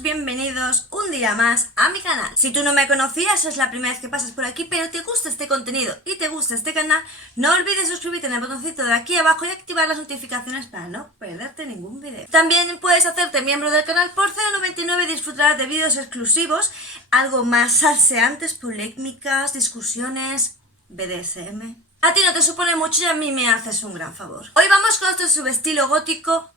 Bienvenidos un día más a mi canal. Si tú no me conocías, es la primera vez que pasas por aquí, pero te gusta este contenido y te gusta este canal, no olvides suscribirte en el botoncito de aquí abajo y activar las notificaciones para no perderte ningún video. También puedes hacerte miembro del canal por 0,99 y disfrutar de vídeos exclusivos, algo más salseantes, polémicas, discusiones, BDSM. A ti no te supone mucho y a mí me haces un gran favor. Hoy vamos con nuestro subestilo gótico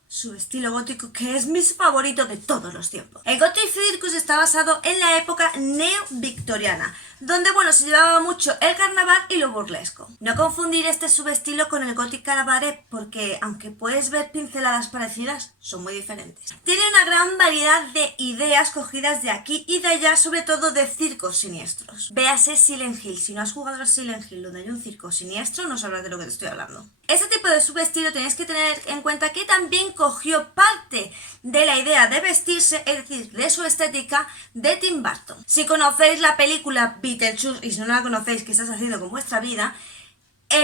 que es mi favorito de todos los tiempos. El Gothic Circus está basado en la época neo-victoriana, donde se llevaba mucho el carnaval y lo burlesco. No confundir este subestilo con el Gothic Cabaret, porque aunque puedes ver pinceladas parecidas, son muy diferentes. Tiene una gran variedad de ideas cogidas de aquí y de allá, sobre todo de circos siniestros. Véase Silent Hill. Si no has jugado a Silent Hill donde hay un circo siniestro, no sabrás de lo que te estoy hablando. Este tipo de subestilo tenéis que tener en cuenta que también cogió parte de la idea de vestirse, es decir, de su estética, de Tim Burton. Si conocéis la película Beetlejuice, y si no la conocéis, ¿qué estás haciendo con vuestra vida?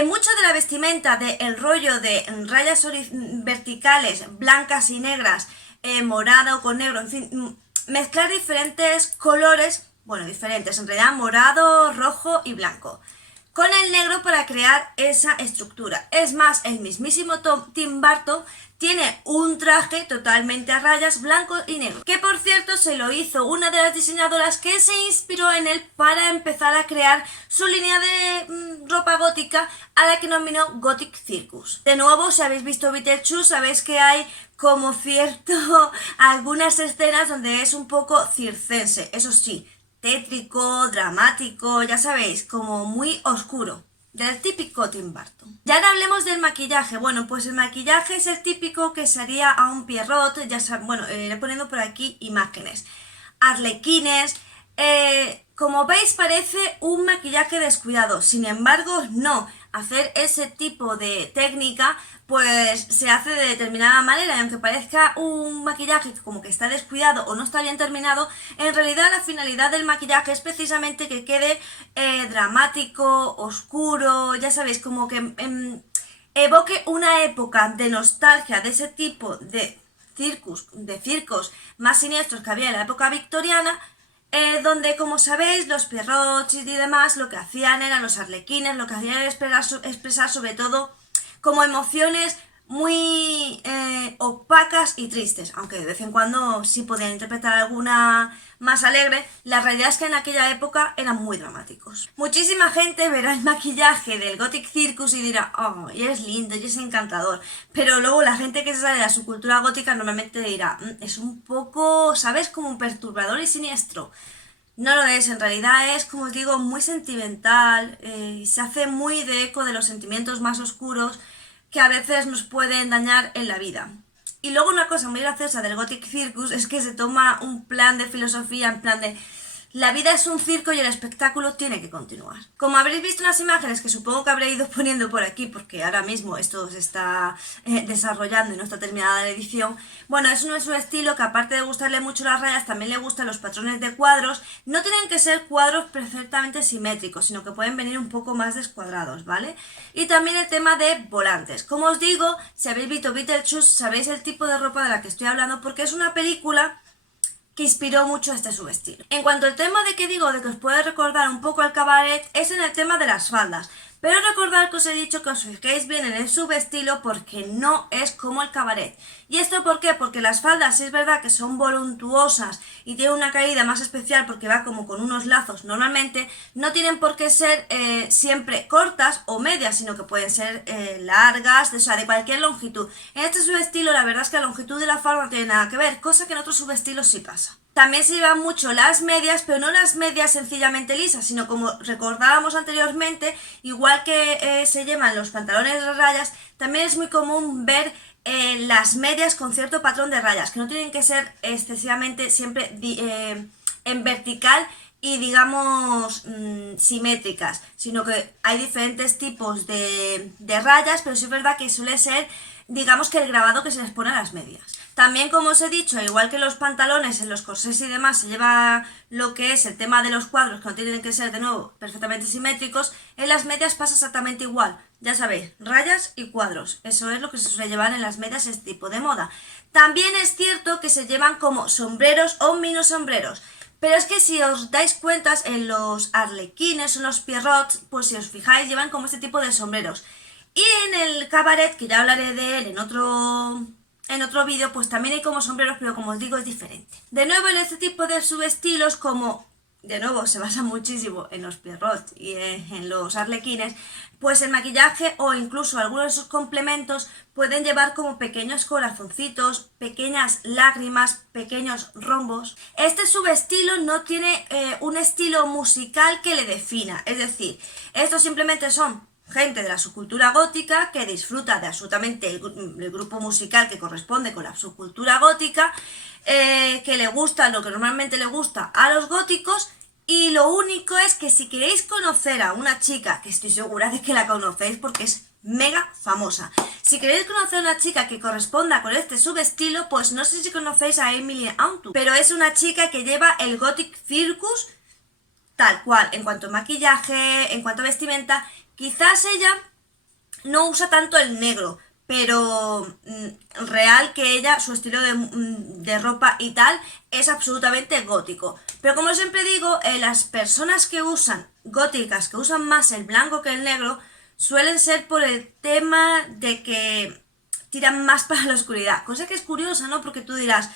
Mucho de la vestimenta, del rollo de rayas verticales, blancas y negras, morado con negro, en fin, mezclar diferentes colores, diferentes, en realidad morado, rojo y blanco, con el negro para crear esa estructura. Es más, el mismísimo Tim Burton tiene un traje totalmente a rayas blanco y negro, que por cierto se lo hizo una de las diseñadoras que se inspiró en él para empezar a crear su línea de ropa gótica, a la que nominó Gothic Circus. De nuevo, si habéis visto Beetlejuice, sabéis que hay como algunas escenas donde es un poco circense, eso sí, tétrico, dramático, ya sabéis, como muy oscuro, del típico Tim Burton. Ya ahora hablemos del maquillaje. Pues el maquillaje es el típico que se haría a un Pierrot, ya saben, iré poniendo por aquí imágenes. Arlequines, como veis parece un maquillaje descuidado, sin embargo no. Hacer ese tipo de técnica pues se hace de determinada manera, y aunque parezca un maquillaje como que está descuidado o no está bien terminado, en realidad la finalidad del maquillaje es precisamente que quede dramático, oscuro, ya sabéis, como que evoque una época de nostalgia de ese tipo de circos más siniestros que había en la época victoriana, donde, como sabéis, los Pierrots y demás lo que hacían eran los arlequines, lo que hacían era expresar sobre todo como emociones muy opacas y tristes, aunque de vez en cuando sí podían interpretar alguna más alegre. La realidad es que en aquella época eran muy dramáticos. Muchísima gente verá el maquillaje del Gothic Circus y dirá, oh, y es lindo, y es encantador, pero luego la gente que se sabe de su cultura gótica normalmente dirá, es un poco, ¿sabes?, como un perturbador y siniestro. No lo es, en realidad es, como os digo, muy sentimental, y se hace muy de eco de los sentimientos más oscuros que a veces nos pueden dañar en la vida. Y luego una cosa muy graciosa del Gothic Circus es que se toma un plan de filosofía, en plan de la vida es un circo y el espectáculo tiene que continuar. Como habréis visto en las imágenes, que supongo que habré ido poniendo por aquí porque ahora mismo esto se está desarrollando y no está terminada la edición, es un estilo que, aparte de gustarle mucho las rayas, también le gustan los patrones de cuadros. No tienen que ser cuadros perfectamente simétricos, sino que pueden venir un poco más descuadrados, ¿vale? Y también el tema de volantes. Como os digo, si habéis visto Beetlejuice, sabéis el tipo de ropa de la que estoy hablando, porque es una película que inspiró mucho a este subestilo. En cuanto al tema de que os puede recordar un poco al cabaret, es en el tema de las faldas. Pero recordad que os he dicho que os fijéis bien en el subestilo, porque no es como el cabaret. ¿Y esto por qué? Porque las faldas, sí es verdad que son voluptuosas y tienen una caída más especial porque va como con unos lazos normalmente, no tienen por qué ser siempre cortas o medias, sino que pueden ser largas, de cualquier longitud. En este subestilo la verdad es que la longitud de la falda no tiene nada que ver, cosa que en otros subestilos sí pasa. También se llevan mucho las medias, pero no las medias sencillamente lisas, sino, como recordábamos anteriormente, igual que se llevan los pantalones de rayas, también es muy común ver las medias con cierto patrón de rayas, que no tienen que ser excesivamente siempre en vertical y simétricas, sino que hay diferentes tipos de rayas, pero sí es verdad que suele ser que el grabado que se les pone a las medias. También, como os he dicho, igual que los pantalones, en los corsés y demás se lleva lo que es el tema de los cuadros, que no tienen que ser, de nuevo, perfectamente simétricos, en las medias pasa exactamente igual. ya sabéis, rayas y cuadros. Eso es lo que se suele llevar en las medias, este tipo de moda. También es cierto que se llevan como sombreros o mini sombreros. Pero es que si os dais cuenta, en los arlequines o en los pierrots, pues si os fijáis, llevan como este tipo de sombreros. Y en el cabaret, que ya hablaré de él en otro vídeo, pues también hay como sombreros, pero como os digo, es diferente. De nuevo, en este tipo de subestilos, como de nuevo se basa muchísimo en los pierrots y en los arlequines, pues el maquillaje o incluso algunos de sus complementos pueden llevar como pequeños corazoncitos, pequeñas lágrimas, pequeños rombos. Este subestilo no tiene un estilo musical que le defina, es decir, estos simplemente son gente de la subcultura gótica que disfruta de absolutamente el grupo musical que corresponde con la subcultura gótica, que le gusta lo que normalmente le gusta a los góticos. Y lo único es que si queréis conocer a una chica, que estoy segura de que la conocéis porque es mega famosa, si queréis conocer a una chica que corresponda con este subestilo, pues no sé si conocéis a Emily Antu, pero es una chica que lleva el Gothic Circus tal cual, en cuanto a maquillaje, en cuanto a vestimenta. Quizás ella no usa tanto el negro, pero real que ella, su estilo de ropa y tal, es absolutamente gótico. Pero como siempre digo, las personas que usan góticas, que usan más el blanco que el negro, suelen ser por el tema de que tiran más para la oscuridad. Cosa que es curiosa, ¿no? Porque tú dirás,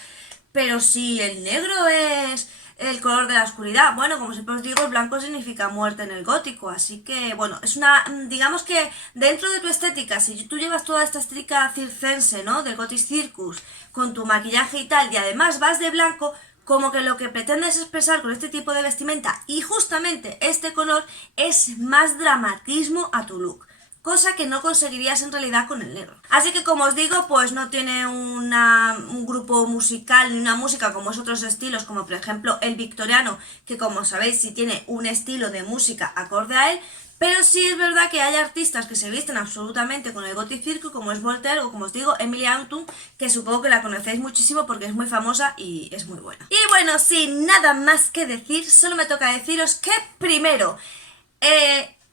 pero si el negro es el color de la oscuridad. Bueno, como siempre os digo, el blanco significa muerte en el gótico, así que, bueno, es una, digamos que dentro de tu estética, si tú llevas toda esta estética circense, ¿no?, del Gothic Circus, con tu maquillaje y tal, y además vas de blanco, como que lo que pretendes expresar con este tipo de vestimenta, y justamente este color, es más dramatismo a tu look. Cosa que no conseguirías en realidad con el negro. Así que como os digo, pues no tiene un grupo musical ni una música como es otros estilos, como por ejemplo el victoriano, que como sabéis sí tiene un estilo de música acorde a él, pero sí es verdad que hay artistas que se visten absolutamente con el Gothic Circus, como es Voltaire o como os digo, Emily Antum, que supongo que la conocéis muchísimo porque es muy famosa y es muy buena. Y bueno, sin nada más que decir, solo me toca deciros que primero,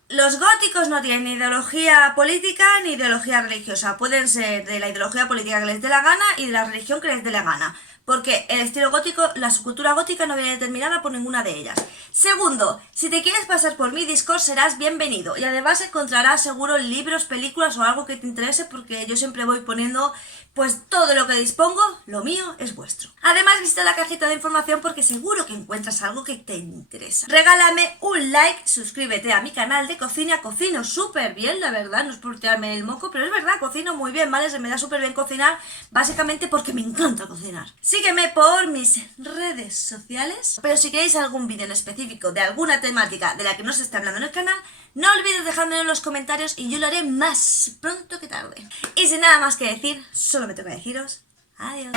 los góticos no tienen ni ideología política ni ideología religiosa. Pueden ser de la ideología política que les dé la gana y de la religión que les dé la gana. Porque el estilo gótico, la subcultura gótica no viene determinada por ninguna de ellas. Segundo, si te quieres pasar por mi Discord serás bienvenido. Y además encontrarás seguro libros, películas o algo que te interese porque yo siempre voy poniendo pues todo lo que dispongo, lo mío es vuestro. Además visita la cajita de información porque seguro que encuentras algo que te interesa. Regálame un like, suscríbete a mi canal de cocina. Cocino súper bien, la verdad, no es por tirarme el moco, pero es verdad, cocino muy bien, ¿vale? Se me da súper bien cocinar, básicamente porque me encanta cocinar. Sígueme por mis redes sociales, pero si queréis algún vídeo en específico de alguna temática de la que no se está hablando en el canal, no olvides dejármelo en los comentarios y yo lo haré más pronto que tarde. Y sin nada más que decir, solo me toca deciros adiós.